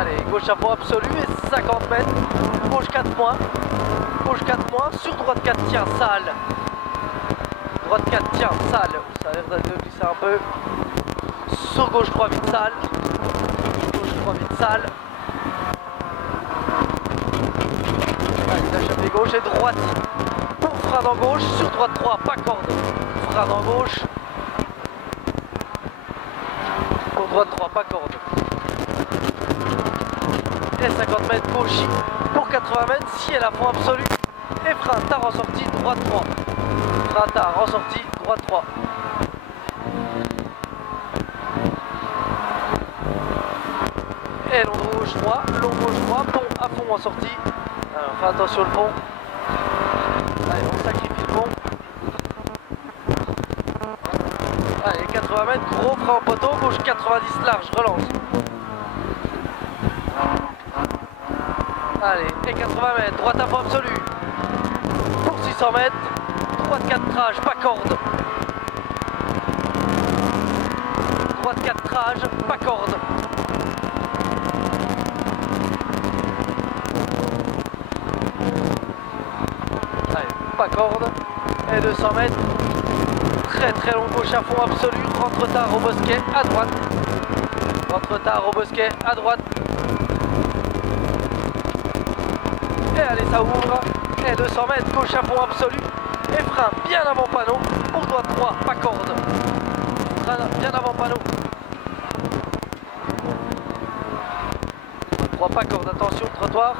Allez, gauche à fond absolu et 50 mètres. Gauche 4 points. Gauche 4 points. Sur droite 4, tiens, sale. Droite 4, tiens, sale. Ça a l'air de glisser un peu. Sur gauche 3, vite sale. Gauche 3, vite sale. Allez, lâche à pied gauche et droite. Pour frein dans gauche. Sur droite 3, pas corde. Frein dans gauche. Pour droite 3, pas corde. Et 50 mètres gauche pour 80 mètres, ciel à fond absolu. Et frein tard en sortie, droite 3. Frein tard en sortie, droite 3. Et long gauche 3, long gauche 3, pont à fond en sortie. Alors fais attention le pont. Allez, on sacrifie le pont. Allez, 80 mètres, gros frein en poteau, gauche 90 large, relance. Allez, et 80 mètres, droite à fond absolu. Pour 600 mètres, droite 4 trage, pas corde. Droite 4 trage, pas corde. Allez, pas corde. Et 200 mètres, très très long gauche à fond absolu. Rentre tard au bosquet, à droite. Rentre tard au bosquet, à droite. Et allez, ça ouvre. Et 200 mètres, gauche à fond absolu. Et frein bien avant panneau. Pour droite 3, pas corde. Frein bien avant panneau. 3, pas corde, attention, trottoir.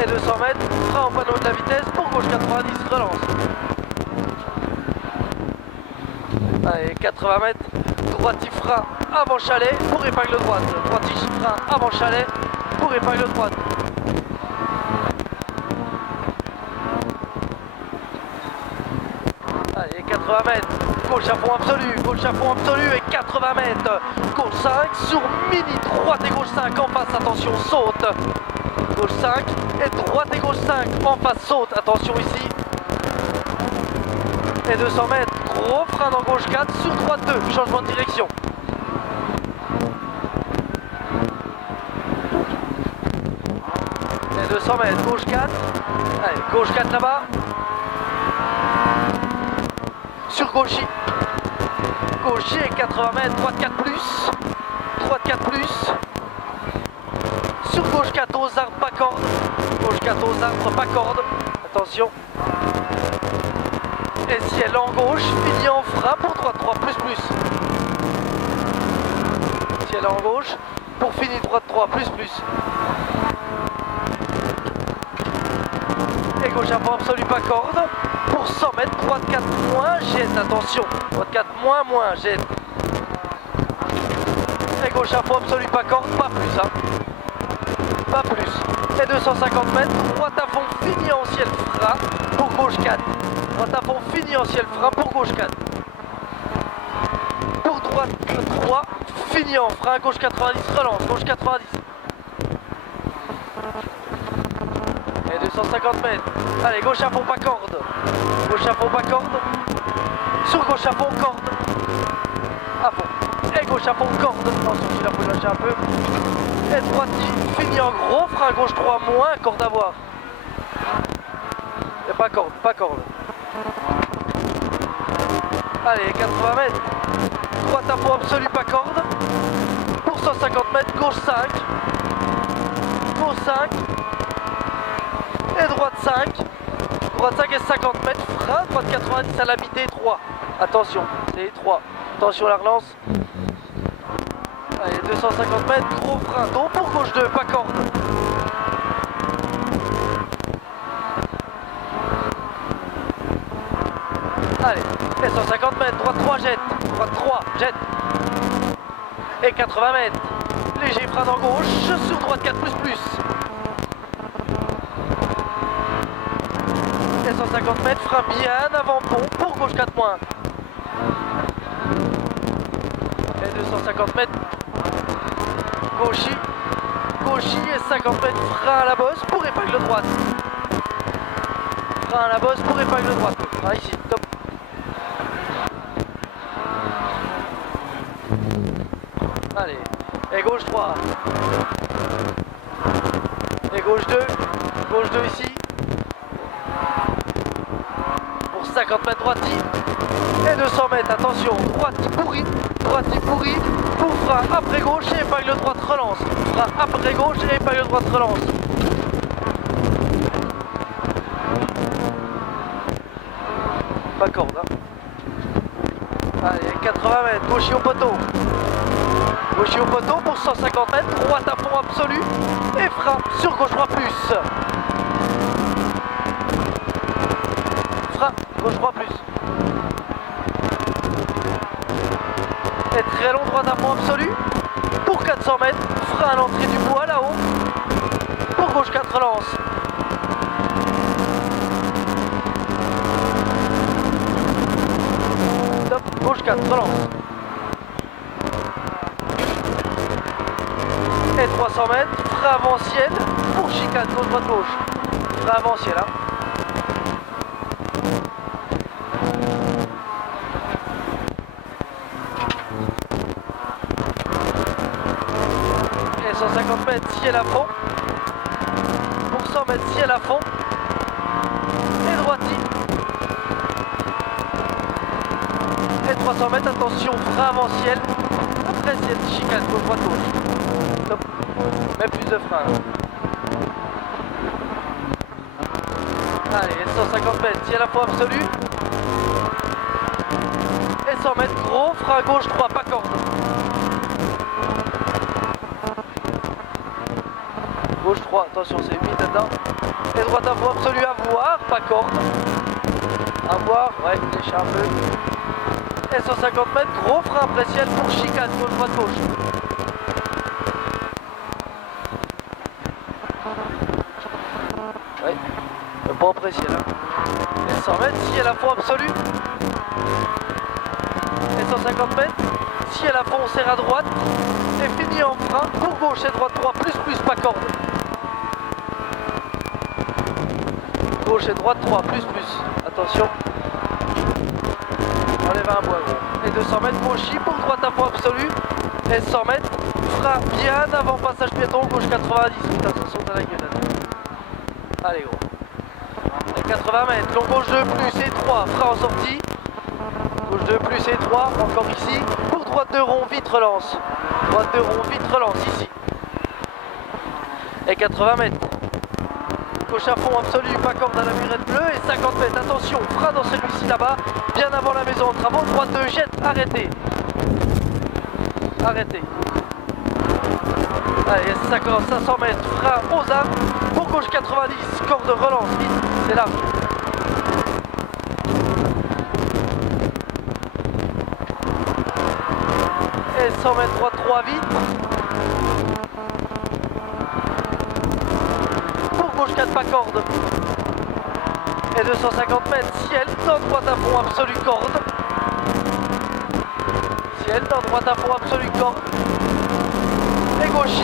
Et 200 mètres, frein en panneau de la vitesse. Pour gauche 90, relance. Allez, 80 mètres, droite frein avant chalet. Pour épingle droite. Droite frein avant chalet. Pour épingle droite. Allez, 80 mètres, gauche à fond absolu et 80 mètres, gauche 5 sur mini, droite et gauche 5 en face, attention, saute, gauche 5 et droite et gauche 5 en face, saute, attention ici, et 200 mètres, gros frein dans gauche 4 sur droite 2, changement de direction. Et 200 mètres, gauche 4, allez, gauche 4 là-bas. Sur gauchy. Gauchy et 80 mètres, droite 4 plus. Droite 4 plus. Sur gauche 4 aux arbres, pas corde. Gauche 4 aux arbres, pas corde. Attention. Et ciel en gauche, fini en frein pour droite 3 plus plus. Ciel en gauche, pour finir droite 3 plus plus. Et gauche à fond absolu, pas corde. Pour 100 mètres, droite 4 moins, jette, attention. Droite 4 moins, moins, jette. Et gauche à fond absolu, pas corde, pas plus, hein. Pas plus. Et 250 mètres, droite à fond, fini en ciel, frein pour gauche 4. Droite à fond, fini en ciel, frein pour gauche 4. Pour droite 3, fini en frein, gauche 90, relance, gauche 90. Et 250 mètres. Allez, gauche à fond, pas corde. Gauche à fond, pas corde. Sur gauche à fond, corde. À fond. Et gauche à fond, corde. Attention, celui-là, faut lâcher un peu. Et droite, fini en gros. Frein gauche 3, moins, corde à voir. Et pas corde, pas corde. Allez, 80 mètres. Droite à fond, absolu, pas corde. Pour 150 mètres, gauche 5. Gauche 5. Et droite 5. Droite 5 et 50 mètres, frein, droite 90 à l'habité 3. Attention, c'est 3. Attention à la relance. Allez, 250 mètres, gros frein, donc pour gauche 2, pas corde. Allez, et 150 mètres, droite 3, jette. Droite 3, jette. Et 80 mètres, léger frein dans gauche, sur droite 4 plus plus. Et 150 mètres, frein bien avant pont, pour gauche 4 moins. Et 250 mètres, gauchy, gauchy et 50 mètres, frein à la bosse pour épingle droite. Frein à la bosse pour épingle droite. Ah, ici, top. Allez, Et gauche 3. Et gauche 2. Gauche 2 ici. Pour 50 mètres droiti. Et 200 mètres, attention, droite pourrie, pour frein après gauche et épingle droite relance. Frein après gauche et épingle droite relance. Pas corde, hein. Allez, 80 mètres, gaucher au poteau. Gaucher au poteau pour 150 mètres, droite à fond absolu. Et frein sur gauche 3+. Frein, gauche 3+. Et très long droite à fond absolu. Pour 400 mètres, frein à l'entrée du bois là-haut. Pour gauche 4 relance. Top, gauche 4 relance. Et 300 mètres, frein avant ciel. Pour chicane, gauche droite gauche. Frein avant ciel, hein. Et 150 mètres, ciel à fond. Pour 100 mètres, ciel à fond. Et droiti. Et 300 mètres, attention, frein avant ciel. Après ciel, chicane, gauche droite gauche. Top. Mets plus de frein. Allez, 150 mètres, ciel à fond absolu. Et 100 mètres, gros, frein gauche 3, pas corde. Gauche 3, attention, c'est humide dedans. Et droite à fond absolu à voir, pas corde. À voir, ouais, lécher un peu. Et 150 mètres, gros frein après ciel pour chicane, gauche droite gauche. Ouais, pas en ciel, hein. Et 100 mètres, ciel à fond absolu. Et 150 mètres, ciel à fond, on serre à droite. Et fini en frein, pour gauche et droite 3, plus, pas corde. Gauche et droite 3, plus. Attention. Enlève un bois gros. Et 200 mètres, gauche pour droite à fond absolu. Et 100 mètres, frein bien avant passage piéton, gauche 90. Putain, ça saute à la gueule. Allez gros. Et 80 mètres, long gauche 2 plus et 3, frein en sortie. Gauche 2 plus et 3, encore ici. Pour droite 2 rond, vite relance. Droite 2 rond, vite relance ici. Et 80 mètres. Gauche à fond absolu, pas corde à la murette bleue. Et 50 mètres, attention, frein dans celui-ci là-bas. Bien avant la maison en travaux, droite 2, jette, arrêtez. Arrêtez. Allez, 500 mètres, frein aux armes. Pour gauche 90, corde relance, vite, c'est large. Et 100 mètres, droite 3, vite. Pour gauche 4, pas corde. Et 250 mètres, ciel, dans droite à fond, absolu corde. Ciel, dans droite à fond, absolu corde. Et gauche.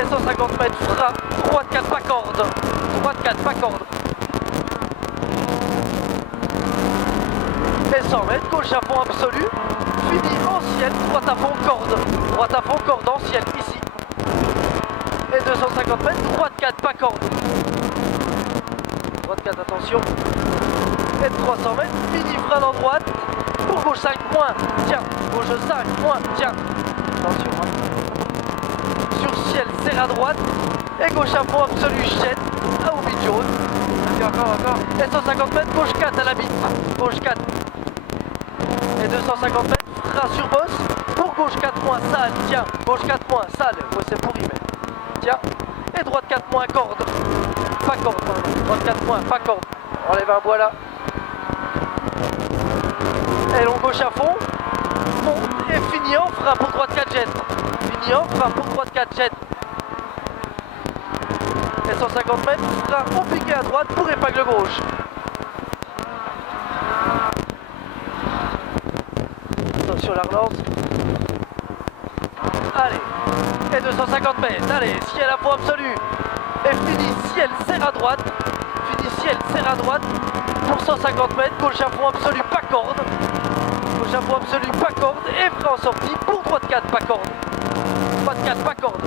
Et 150 mètres, frein, droite 4, pas corde. Droite 4, pas corde. Et 100 mètres, gauche à fond absolu. Fini en ciel, droite à fond, corde. Droite à fond, corde en ciel, ici. Et 250 mètres, droite 4, pas corde. Droite 4, attention. Et 300 mètres, fini frein en droite. Pour gauche 5, moins, tiens. Gauche 5, moins, tiens. Attention, hein. Sur ciel, serre à droite. Et gauche à fond absolu, jette. À au bit jaune. Encore. Et 150 mètres, gauche 4 à la bite. Gauche 4. Et 250 mètres, frein sur bosse. Pour gauche 4 moins, sale, tiens. Gauche 4 moins, sale. Ouais, c'est pourri, mais. Tiens. Et droite 4 moins, corde. Pas corde, pardon. Droite 4 moins, pas corde. Enlève un bois là. Et long gauche à fond. Monte et fini en frein pour droite 4 jette. Fini en frein pour droite 4 jette. Et 150 mètres, frein au piqué à droite pour épingle gauche. Attention la relance. Allez. Et 250 mètres. Allez, ciel à fond absolu. Et fini ciel, serre à droite. Fini ciel, serre à droite. Pour 150 mètres, gauche à fond absolu, pas corde. Gauche à fond absolu, pas corde. Et frein en sortie pour droite 4, pas corde. droite 4, pas corde.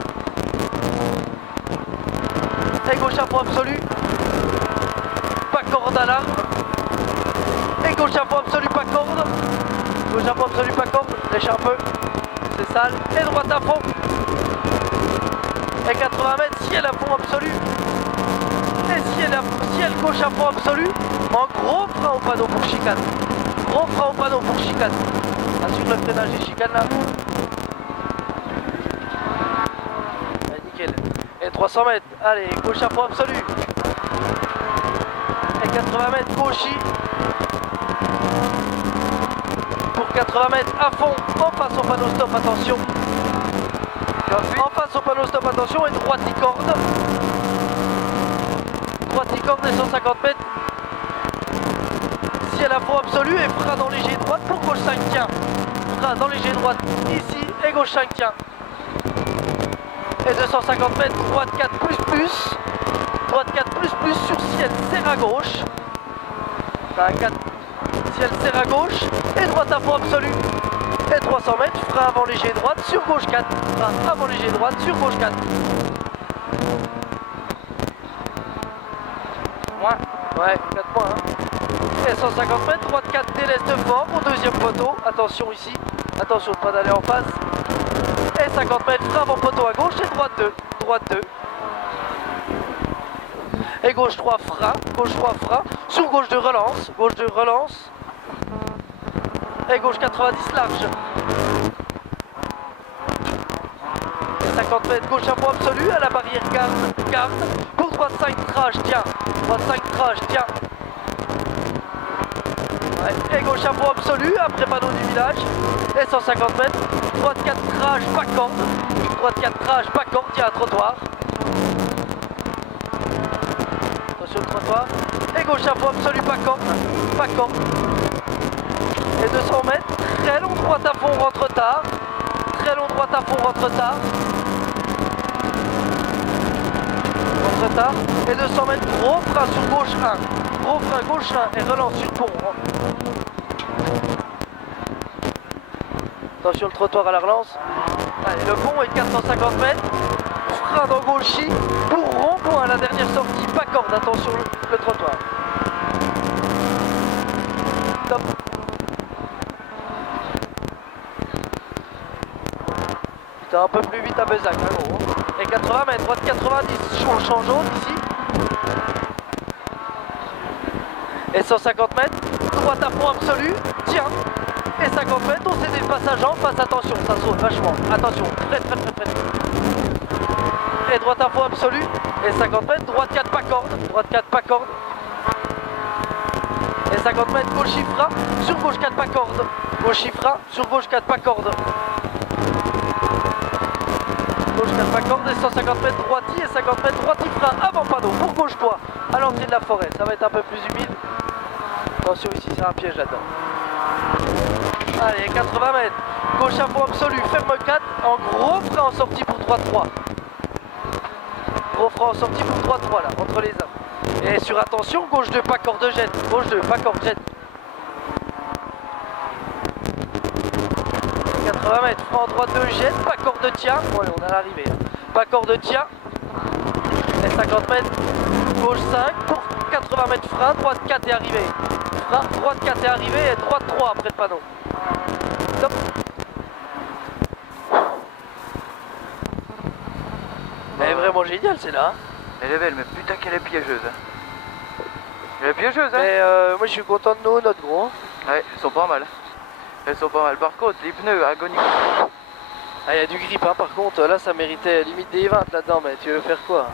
Et gauche à fond absolu. Pas corde à l'arbre. Et gauche à fond absolu, pas corde. Gauche à fond absolu, pas corde. Lèche un peu. C'est sale. Et droite à fond. Et 80 mètres, ciel à fond absolu. Et ciel gauche à fond absolu. En gros frein au panneau pour chicane. Gros frein au panneau pour chicane. Assure le freinage des chicanes là. Allez, nickel. Et 300 mètres. Allez, gauche à fond absolu. Et 80 mètres, gauchis. Pour 80 mètres à fond, en face au panneau stop, attention. En face au panneau stop, attention, et droite corde. Droite corde et 150 mètres. Ciel à fond absolu et frein dans léger droite pour gauche 5 tiens. Frein dans léger droite ici et gauche 5 tiens. Et 250 mètres, droite 4 plus. Droite 4 plus sur ciel serre à gauche. Frein 4, ciel serre à gauche et droite à fond absolu. Et 300 mètres, frein avant léger droite sur gauche 4. Frein avant léger droite sur gauche 4. Ouais, 4 points. Hein. Et 150 mètres, droite 4, délaisse de fort au deuxième poteau. Attention ici, attention de ne pas d'aller en face. Et 50 mètres, frein avant poteau à gauche et droite 2. Droite 2. Et gauche 3, frein. Gauche 3, frein. Sur gauche de relance. Gauche de relance. Et gauche 90 large. Et 50 mètres, gauche à fond absolu, à la barrière garde. Pour droite 5 trage, tiens. Droite 5 trage, tiens. Ouais. Et gauche à fond absolu, après panneau du village. Et 150 mètres, droite 4 trage, pas corde. Droite 4 trage, pas corde, tiens, un trottoir. Attention le trottoir. Et gauche à fond absolu, pas corde. Pas corde. Et 200 mètres, très long droite à fond, rentre tard. Très long droite à fond, rentre tard. Rentre tard. Et 200 mètres, gros frein sur gauche 1. Gros frein gauche 1 et relance sur pont. Attention le trottoir à la relance. Allez, le pont est 450 mètres. Frein dans gauchis. Pour rond-point à la dernière sortie, pas corde. Attention le trottoir. Top. Un peu plus vite à Bezac, hein, gros. Et 80 mètres, droite 90, change jaune ici. Et 150 mètres, droite à fond absolu, tiens. Et 50 mètres, on cède le passage en face, attention, ça saute vachement. Attention, prête. Et droite à fond absolu, et 50 mètres, droite 4 pas corde, droite 4 pas corde. Et 50 mètres, gauche frein, sur gauche 4 pas corde. Gauche frein, sur gauche 4 pas corde. Gauche 4 pas corde et 150 mètres droiti et 50 mètres droiti frein avant panneau pour gauche toi à l'entrée de la forêt. Ça va être un peu plus humide. Attention ici, c'est un piège là-dedans. Allez, 80 mètres. Gauche à fond absolu, ferme 4. En gros frein en sortie pour droite 3. Gros frein en sortie pour droite 3 là, entre les uns. Et sur attention, gauche 2, pas corde jette. Gauche 2, pas corde jette. 80 mètres, frein en droite 2, jette, pas corde tient. Bon, allez, on est à l'arrivée. Hein. Pas corde tient. Et 50 mètres, gauche 5 pour 80 mètres frein, droite 4 est arrivé. Frein, droite 4 est arrivé et droite 3 après le panneau. Top. Elle est vraiment géniale celle-là. Hein. Elle est belle, mais putain qu'elle est piégeuse. Elle est piégeuse, hein. Mais moi je suis content de nous, notre gros. Ouais, elles sont pas mal. Elles sont pas mal. Par contre, les pneus agoniques. Ah, il y a du grip, hein, par contre, là ça méritait limite des 20 là-dedans, mais tu veux faire quoi?